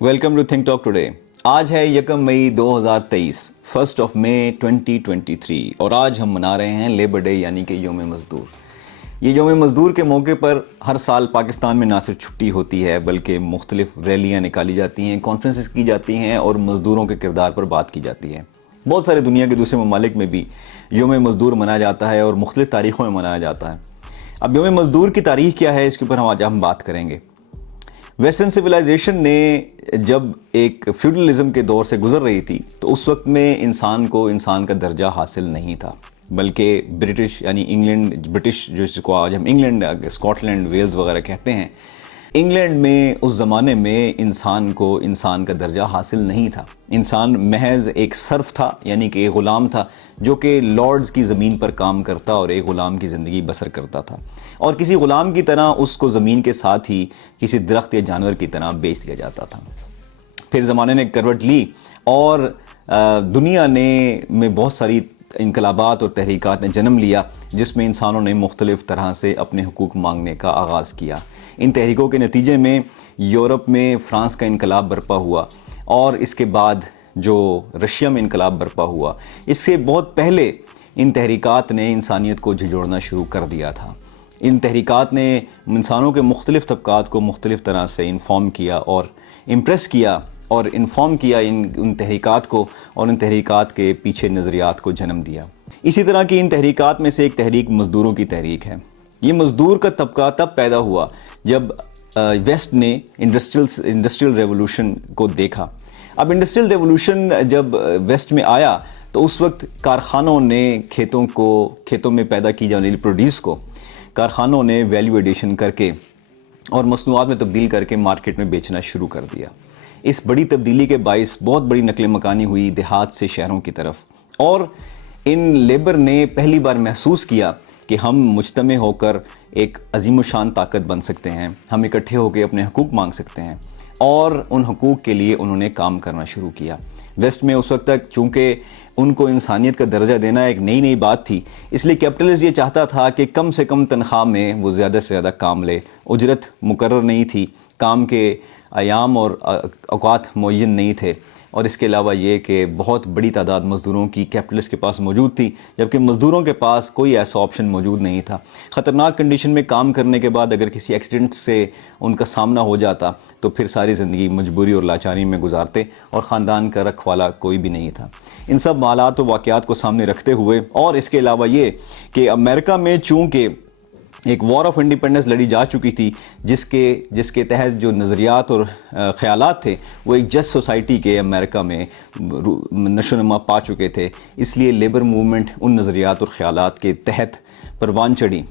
Welcome to Think Talk today. आज है 1 मई 2023, 1 मई 2023 और आज हम मना रहे हैं लेबर डे यानी कि योम मज़दूर। ये योम मज़दूर के मौके पर हर साल पाकिस्तान में ना सिर्फ छुट्टी होती है बल्कि मुख्तलिफ रैलियाँ निकाली जाती हैं, कॉन्फ्रेंसेस की जाती हैं और मज़दूरों के किरदार पर बात की जाती है। बहुत सारे दुनिया के दूसरे ममालिक में भी योम मज़दूर मनाया जाता है और मुख्तलिफ तारीख़ों में मनाया जाता है। अब योम मज़दूर की तारीख़ क्या है, इसके ऊपर आज हम बात करेंगे। वेस्टर्न सिविलाइजेशन ने जब एक फ्यूडलिज्म के दौर से गुजर रही थी तो उस वक्त में इंसान को इंसान का दर्जा हासिल नहीं था, बल्कि ब्रिटिश यानी इंग्लैंड, ब्रिटिश जिसको आज हम इंग्लैंड, स्कॉटलैंड, वेल्स वगैरह कहते हैं, इंग्लैंड में उस ज़माने में इंसान को इंसान का दर्जा हासिल नहीं था। इंसान महज एक सर्फ था, यानी कि एक ग़ुलाम था जो कि लॉर्ड्स की ज़मीन पर काम करता और एक ग़ुलाम की ज़िंदगी बसर करता था और किसी ग़ुलाम की तरह उसको ज़मीन के साथ ही किसी दरख्त या जानवर की तरह बेच दिया जाता था। फिर ज़माने ने करवट ली और दुनिया में बहुत सारी इनकलाबात और तहरीकात ने जन्म लिया जिसमें इंसानों ने मुख्तलिफ़ तरह से अपने हुकूक मांगने का आगाज़ किया। इन तहरीकों के नतीजे में यूरोप में फ़्रांस का इनकलाब बर्पा हुआ और इसके बाद जो रशिया में इनकलाब बर्पा हुआ, इससे बहुत पहले इन तहरीकात ने इंसानियत को झिझोड़ना शुरू कर दिया था। इन तहरीकात ने इंसानों के मुख्तलिफ़ तबक़ात को मुख्तलिफ़ तरह से इन्फॉर्म किया और इम्प्रेस किया और इन्फॉर्म किया उन तहरीकात को, और इन तहरीकात के पीछे नज़रियात को जन्म दिया। इसी तरह की इन तहरीकात में से एक तहरीक मज़दूरों की तहरीक है। ये मज़दूर का तबका तब पैदा हुआ जब वेस्ट ने इंडस्ट्रियल रेवोल्यूशन को देखा। अब इंडस्ट्रियल रेवोल्यूशन जब वेस्ट में आया तो उस वक्त कारखानों ने खेतों में पैदा की जाने वाली प्रोड्यूस को कारखानों ने वैल्यू एडिशन करके और मसनूआत में तब्दील करके मार्केट में बेचना शुरू कर दिया। इस बड़ी तब्दीली के बाइस बहुत बड़ी नकल मकानी हुई देहात से शहरों की तरफ, और इन लेबर ने पहली बार महसूस किया कि हम मुज्तमे होकर एक अजीम शान ताकत बन सकते हैं, हम इकट्ठे होकर अपने हकूक़ मांग सकते हैं, और उन हकूक़ के लिए उन्होंने काम करना शुरू किया। वेस्ट में उस वक्त तक चूँकि उनको इंसानियत का दर्जा देना एक नई बात थी, इसलिए कैपिटलिस्ट ये चाहता था कि कम से कम तनख्वाह में वो ज़्यादा से ज़्यादा काम ले। उजरत मुकर्रर नहीं थी, काम के अयाम और औकात मुअय्यन नहीं थे, और इसके अलावा ये कि बहुत बड़ी तादाद मज़दूरों की कैपिटलिस्ट के पास मौजूद थी, जबकि मज़दूरों के पास कोई ऐसा ऑप्शन मौजूद नहीं था। ख़तरनाक कंडीशन में काम करने के बाद अगर किसी एक्सीडेंट से उनका सामना हो जाता तो फिर सारी ज़िंदगी मजबूरी और लाचारी में गुजारते और ख़ानदान का रखवाला कोई भी नहीं था। इन सब हालात और वाक़यात को सामने रखते हुए, और इसके अलावा ये कि अमेरिका में चूँकि एक वॉर ऑफ इंडिपेंडेंस लड़ी जा चुकी थी जिसके तहत जो नज़रियात और ख़यालात थे वो एक जस्ट सोसाइटी के अमेरिका में नशोनुमा पा चुके थे, इसलिए लेबर मूवमेंट उन नज़रियात और ख़यालात के तहत परवान चढ़ी।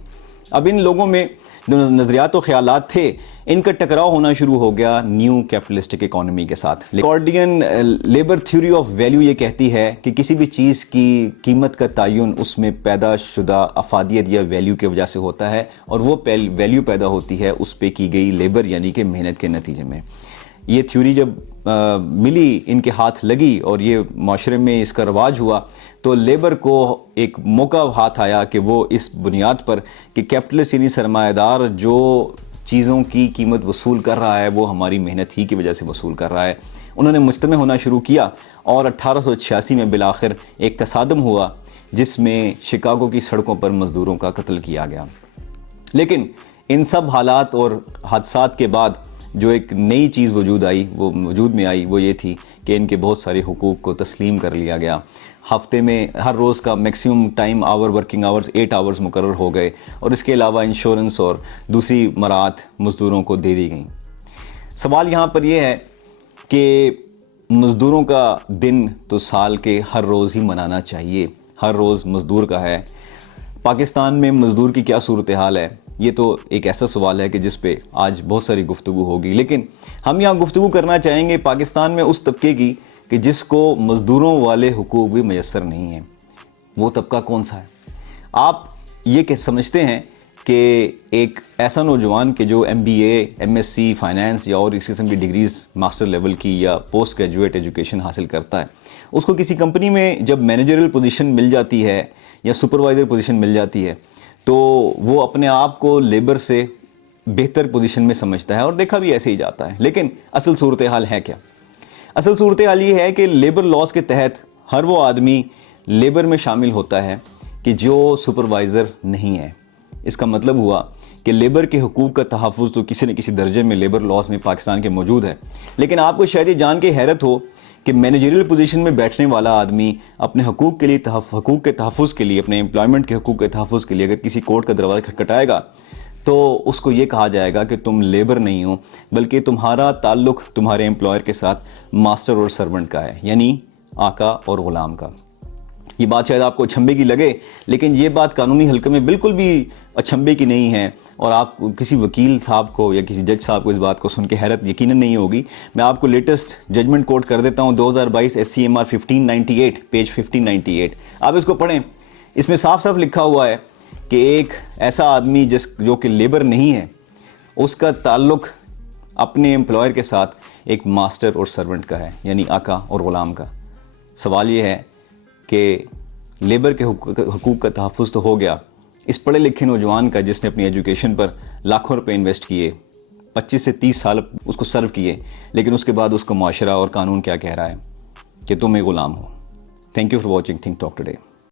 अब इन लोगों में जो नज़रियात और ख़यालात थे, इनका टकराव होना शुरू हो गया न्यू कैपिटलिस्टिक इकोनॉमी के साथ। रिकॉर्डियन लेबर थ्योरी ऑफ वैल्यू ये कहती है कि किसी भी चीज़ की कीमत का तयन उसमें पैदा शुदा अफादियत या वैल्यू की वजह से होता है, और वो वैल्यू पैदा होती है उस पे की गई लेबर यानी कि मेहनत के नतीजे में। ये थ्योरी जब मिली, इनके हाथ लगी और ये माशरे में इसका रवाज हुआ, तो लेबर को एक मौका हाथ आया कि वो इस बुनियाद पर कि कैपिटलिस्ट यानी सरमायादार जो चीज़ों की कीमत वसूल कर रहा है वो हमारी मेहनत ही की वजह से वसूल कर रहा है, उन्होंने मुज्तमे होना शुरू किया। और 1886 में बिलाखिर एक तसादम हुआ जिसमें शिकागो की सड़कों पर मज़दूरों का कत्ल किया गया। लेकिन इन सब हालात और हादसात के बाद जो एक नई चीज़ वजूद में आई वो ये थी कि इनके बहुत सारे हुकूक़ को तस्लीम कर लिया गया। हफ्ते में हर रोज़ का मैक्सिमम वर्किंग आवर्स 8 आवर्स मुकर्रर हो गए, और इसके अलावा इंश्योरेंस और दूसरी मराहत मज़दूरों को दे दी गई। सवाल यहाँ पर यह है कि मज़दूरों का दिन तो साल के हर रोज़ ही मनाना चाहिए, हर रोज़ मज़दूर का है। पाकिस्तान में मज़दूर की क्या सूरत हाल है, ये तो एक ऐसा सवाल है कि जिस पे आज बहुत सारी गुफ्तगू होगी, लेकिन हम यहाँ गुफ्तगू करना चाहेंगे पाकिस्तान में उस तबके की कि जिसको मज़दूरों वाले हुकूक भी मैसर नहीं हैं। वो तबका कौन सा है? आप ये समझते हैं कि एक ऐसा नौजवान के जो MBA, MSc फाइनेंस या और इस किस्म की डिग्रीज़ मास्टर लेवल की या पोस्ट ग्रेजुएट एजुकेशन हासिल करता है, उसको किसी कंपनी में जब मैनेजरल पोजीशन मिल जाती है या सुपरवाइज़र पोजीशन मिल जाती है तो वो अपने आप को लेबर से बेहतर पोजीशन में समझता है और देखा भी ऐसे ही जाता है। लेकिन असल सूरत हाल है क्या? असल सूरत हाल ये है कि लेबर लॉज के तहत हर वो आदमी लेबर में शामिल होता है कि जो सुपरवाइज़र नहीं है। इसका मतलब हुआ कि लेबर के हुकूक का तहफ़्फ़ुज़ तो किसी न किसी दर्जे में लेबर लॉज में पाकिस्तान के मौजूद है। लेकिन आपको शायद ये जान के हैरत हो कि मैनेजरियल पोजीशन में बैठने वाला आदमी अपने हकूक़ के लिए हकूक़ के तहफ़्फ़ुज़ के लिए, अपने एम्प्लॉयमेंट के हकूक़ के तहफ़्फ़ुज़ के लिए अगर किसी कोर्ट का दरवाज़ा खटखटाएगा तो उसको ये कहा जाएगा कि तुम लेबर नहीं हो, बल्कि तुम्हारा ताल्लुक़ तुम्हारे एम्प्लॉयर के साथ मास्टर और सर्वेंट का है, यानी आका और ग़ुलाम का। ये बात शायद आपको अचंभे की लगे, लेकिन ये बात कानूनी हल्के में बिल्कुल भी अचंभे की नहीं है और आप किसी वकील साहब को या किसी जज साहब को इस बात को सुन के हैरत यकीनन नहीं होगी। मैं आपको लेटेस्ट जजमेंट कोट कर देता हूँ, 2022 SCMR 1598 पेज 1598। आप इसको पढ़ें। इसमें साफ साफ लिखा हुआ है कि एक ऐसा आदमी जो कि लेबर नहीं है, उसका ताल्लुक़ अपने एम्प्लॉयर के साथ एक मास्टर और सर्वेंट का है, यानी आका और ग़ुलाम का। सवाल ये है कि लेबर के हकूक़ का तहफ़्फ़ुज़ तो हो गया, इस पढ़े लिखे नौजवान का जिसने अपनी एजुकेशन पर लाखों रुपए इन्वेस्ट किए, 25 से 30 साल उसको सर्व किए, लेकिन उसके बाद उसको माशरा और कानून क्या कह रहा है कि तुम एक ग़ुलाम हो। Thank you for watching think Talk today.